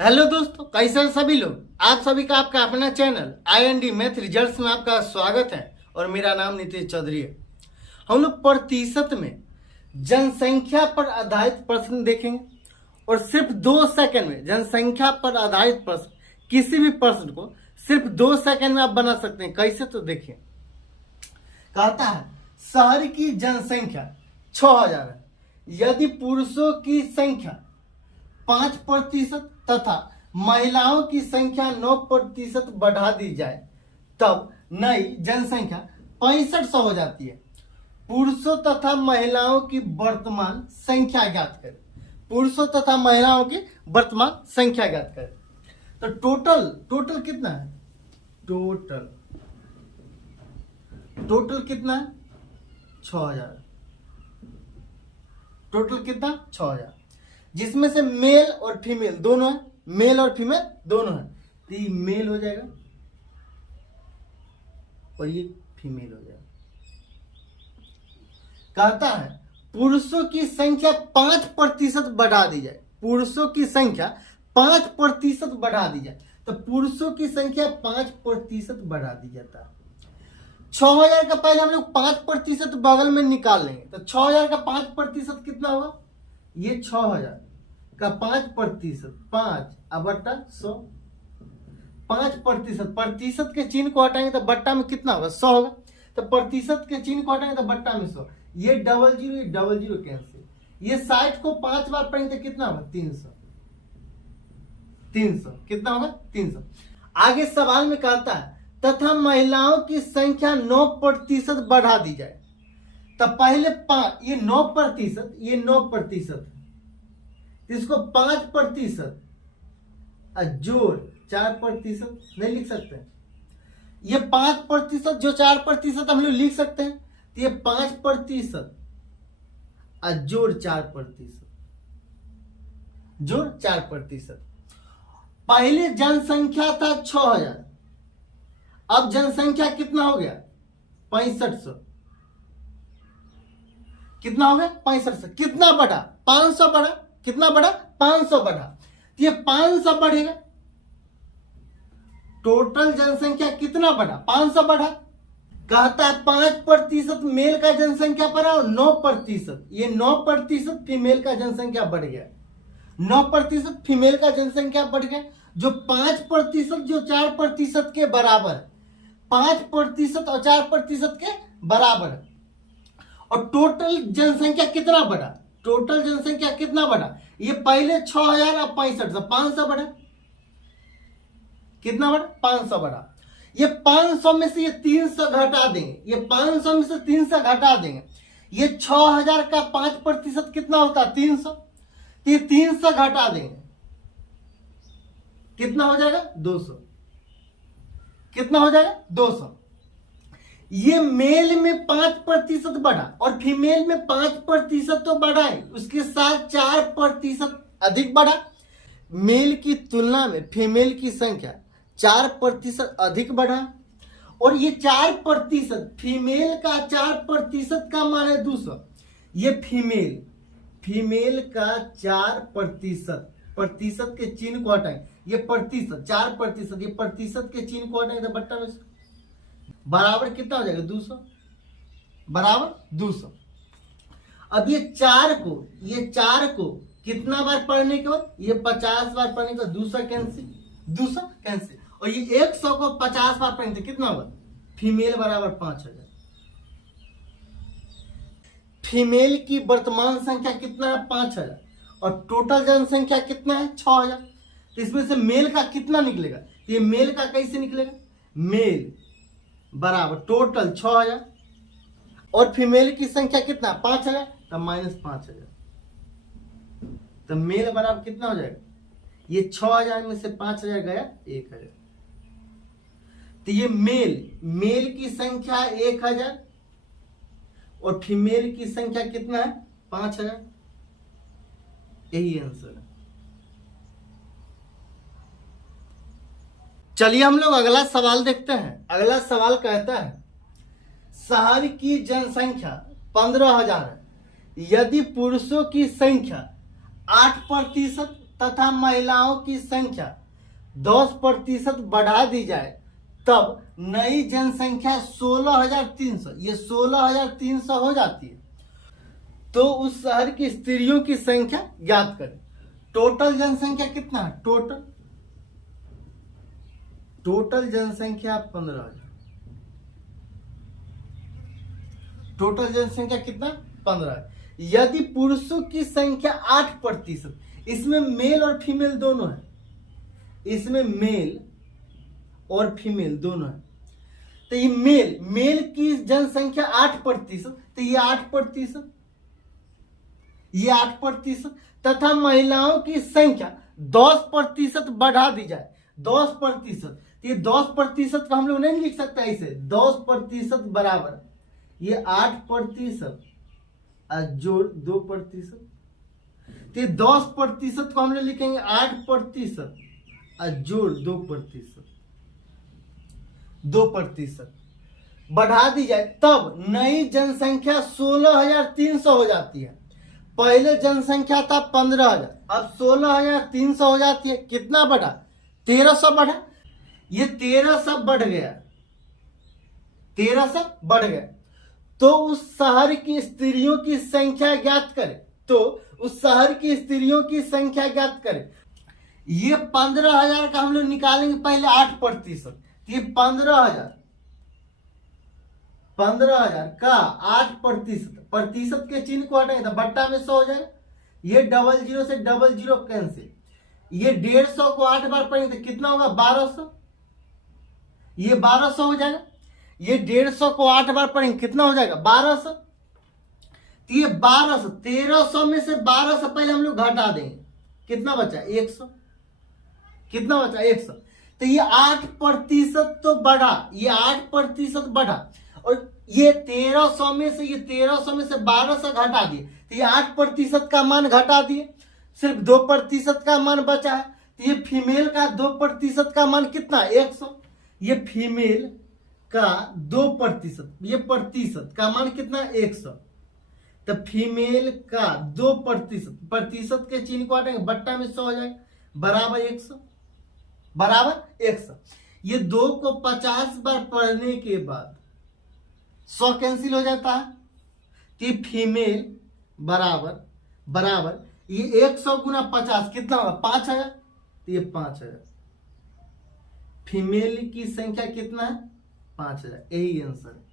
Hello दोस्तों, कैसे हैं सभी लोग। आप सभी का आपका अपना चैनल IND मैथ रिजल्ट्स में आपका स्वागत है और मेरा नाम नीतीश चौधरी है। हम लोग प्रतिशत में जनसंख्या पर आधारित प्रश्न देखेंगे और सिर्फ 2 सेकंड में जनसंख्या पर आधारित प्रश्न, किसी भी प्रश्न को सिर्फ 2 सेकंड में आप बना सकते हैं। कैसे, तो देखिए। कहता है शहर की जनसंख्या 6000 है। यदि पुरुषों की संख्या 5% तथा महिलाओं की संख्या 9% बढ़ा दी जाए तब नई जनसंख्या 6500 हो जाती है। पुरुषों तथा महिलाओं की वर्तमान संख्या ज्ञात करें। पुरुषों तथा महिलाओं की वर्तमान संख्या ज्ञात करें। तो टोटल कितना है? टोटल कितना है? 6000। टोटल कितना? 6000, जिसमें से मेल और फीमेल दोनों है। मेल और फीमेल दोनों है, तो ये मेल हो जाएगा और ये फीमेल हो जाएगा। कहता है पुरुषों की संख्या 5% बढ़ा दी जाए। पुरुषों की संख्या 5% बढ़ा दी जाए, तो पुरुषों की संख्या 5% बढ़ा दी जाता है। 6000 का पहले हम लोग 5% बगल में निकाल लेंगे, तो 6000 का 5% कितना होगा? ये 6000 का 5%, 5/100। 5%, प्रतिशत के चिन्ह को हटाएंगे तो बट्टा में कितना होगा? 100 होगा। तो प्रतिशत के चिन्ह को हटाएंगे तो बट्टा में 100। ये 00, ये 00 कैंसिल। ये 60 को 5 बार पढ़ेंगे तो कितना होगा? 300। कितना होगा? 300। आगे सवाल में कहता है तथा महिलाओं की संख्या 9% बढ़ा दी जाए। तो पहले ये 9%, ये 9%, इसको 5% जोड़ 4% नहीं लिख सकते। ये 5% जो 4% हम लोग लिख सकते हैं, तो ये 5% जोड़ 4%, जोड़ 4%। पहले जनसंख्या था 6000, अब जनसंख्या कितना हो गया? 6500। कितना हो गया? 6500। कितना बढ़ा? 500 बढ़ा। कितना बढ़ा? 500 बढ़ा। ये 500 बढ़ेगा। टोटल जनसंख्या कितना बढ़ा? 500 बढ़ा। कहता है 5% मेल का जनसंख्या बढ़ा और 9%, ये 9% फीमेल का जनसंख्या बढ़ गया। 9% फीमेल का जनसंख्या बढ़ गया। जो 5% जो 4% के बराबर, 5% और 4% के बराबर। और टोटल जनसंख्या कितना बढ़ा? टोटल जनसंख्या कितना बढ़ा? ये पहले 6000 और 65 से 500 बढ़ा। कितना बढ़ा? 500 बढ़ा। ये 500 में से ये 300 घटा देंगे। ये 500 में से 300 घटा देंगे। ये 6000 का 5% कितना होता है? 300। ये 300 घटा देंगे, कितना हो जाएगा? 200। कितना हो जाएगा? 200। ये मेल में 5% बढ़ा और फीमेल में 5% तो बढ़ा है, उसके साथ 4% अधिक बढ़ा। मेल की तुलना में फीमेल की संख्या 4% अधिक बढ़ा। और ये 4%, फीमेल का 4% का मान है 200। ये फीमेल का 4%, के चिन्ह को हटाएं। ये प्रतिशत 4%, ये प्रतिशत के चिन्ह को हटाएं तो बट्टा में बराबर कितना हो जाएगा? 200। बराबर 200। अब ये 4 को कितना बार पढ़ने के बाद? ये 50 बार पढ़ने के बाद 200 कैंसिल। और ये 100 को 50 बार पढ़ने कितना होगा? फीमेल बराबर 5000। फीमेल की वर्तमान संख्या कितना है? 5000। और टोटल जनसंख्या कितना है? 6000। तो इसमें से मेल का कितना निकलेगा? ये मेल का कैसे निकलेगा? मेल बराबर टोटल 6000 और फीमेल की संख्या कितना? 5000, तो -5000। तो मेल बराबर कितना हो जाएगा? ये 6000 में से 5000 गया 1000। तो ये मेल की संख्या 1000 और फीमेल की संख्या कितना है? 5000। यही आंसर है। चलिए हम लोग अगला सवाल देखते हैं। अगला सवाल कहता है शहर की जनसंख्या 15000 है। यदि पुरुषों की संख्या 8% तथा महिलाओं की संख्या 10% बढ़ा दी जाए तब नई जनसंख्या 16,300, ये 16,300 हो जाती है। तो उस शहर की स्त्रियों की संख्या ज्ञात करें। टोटल जनसंख्या कितना है? टोटल जनसंख्या 15,000। टोटल जनसंख्या कितना? 15,000। यदि पुरुषों की संख्या 8%, इसमें मेल और फीमेल दोनों है, इसमें मेल और फीमेल दोनों है, तो ये मेल की जनसंख्या 8%, तो ये 8%, ये 8%, तथा महिलाओं की संख्या 10% बढ़ा दी जाए। 10%, ये 10% को हम लोग नहीं लिख सकते ऐसे। 10% बराबर ये 8% जोड़ 2%, तो 10% को हम लोग लिखेंगे 8% जोड़ 2%, 2% बढ़ा दी जाए तब नई जनसंख्या 16,300 हो जाती है। पहले जनसंख्या था 15,000, अब 16,300 हो जाती है। कितना बढ़ा? 1,300 बढ़ा। ये 1,300 बढ़ गया, 1,300 बढ़ गया। तो उस शहर की स्त्रियों की संख्या ज्ञात करें। तो उस शहर की स्त्रियों की संख्या ज्ञात करें। ये 15,000 का हम लोग निकालेंगे पहले 8%, ये 15,000 का 8%, प्रतिशत के चिन्ह को हटाएंगे तो बट्टा में 100 हो जाएगा। ये 00 से 00 कैंसिल। ये 150 को 8 बार पढ़ेंगे तो कितना होगा? 1200। ये 1200 हो जाएगा। ये 150 को 8 बार पढ़ेंगे कितना हो जाएगा? 1200। तो ये 1200, 1,300 में से 1200 पहले हम लोग घटा देंगे, कितना बचा? 100। कितना बचा? 100। तो ये 8% तो बढ़ा, ये 8% बढ़ा, और ये 1,300 में से 1200 घटा दिए, तो ये 8% का मान घटा दिए, सिर्फ 2% का मान बचा है। तो ये फीमेल का 2% का मान कितना? 100। ये फीमेल का 2%, ये प्रतिशत का मान कितना? 100। तो फीमेल का 2%, प्रतिशत के चिन्ह को हटाएंगे, बट्टा में 100 हो जाएगा, बराबर 100, बराबर 100। ये 2 को 50 बार पढ़ने के बाद 100 कैंसिल हो जाता है। तो ये फीमेल बराबर ये 100 गुना 50 कितना होगा? 5,000। तो ये 5,000। फीमेल की संख्या कितना है? 5,000। यही आंसर है।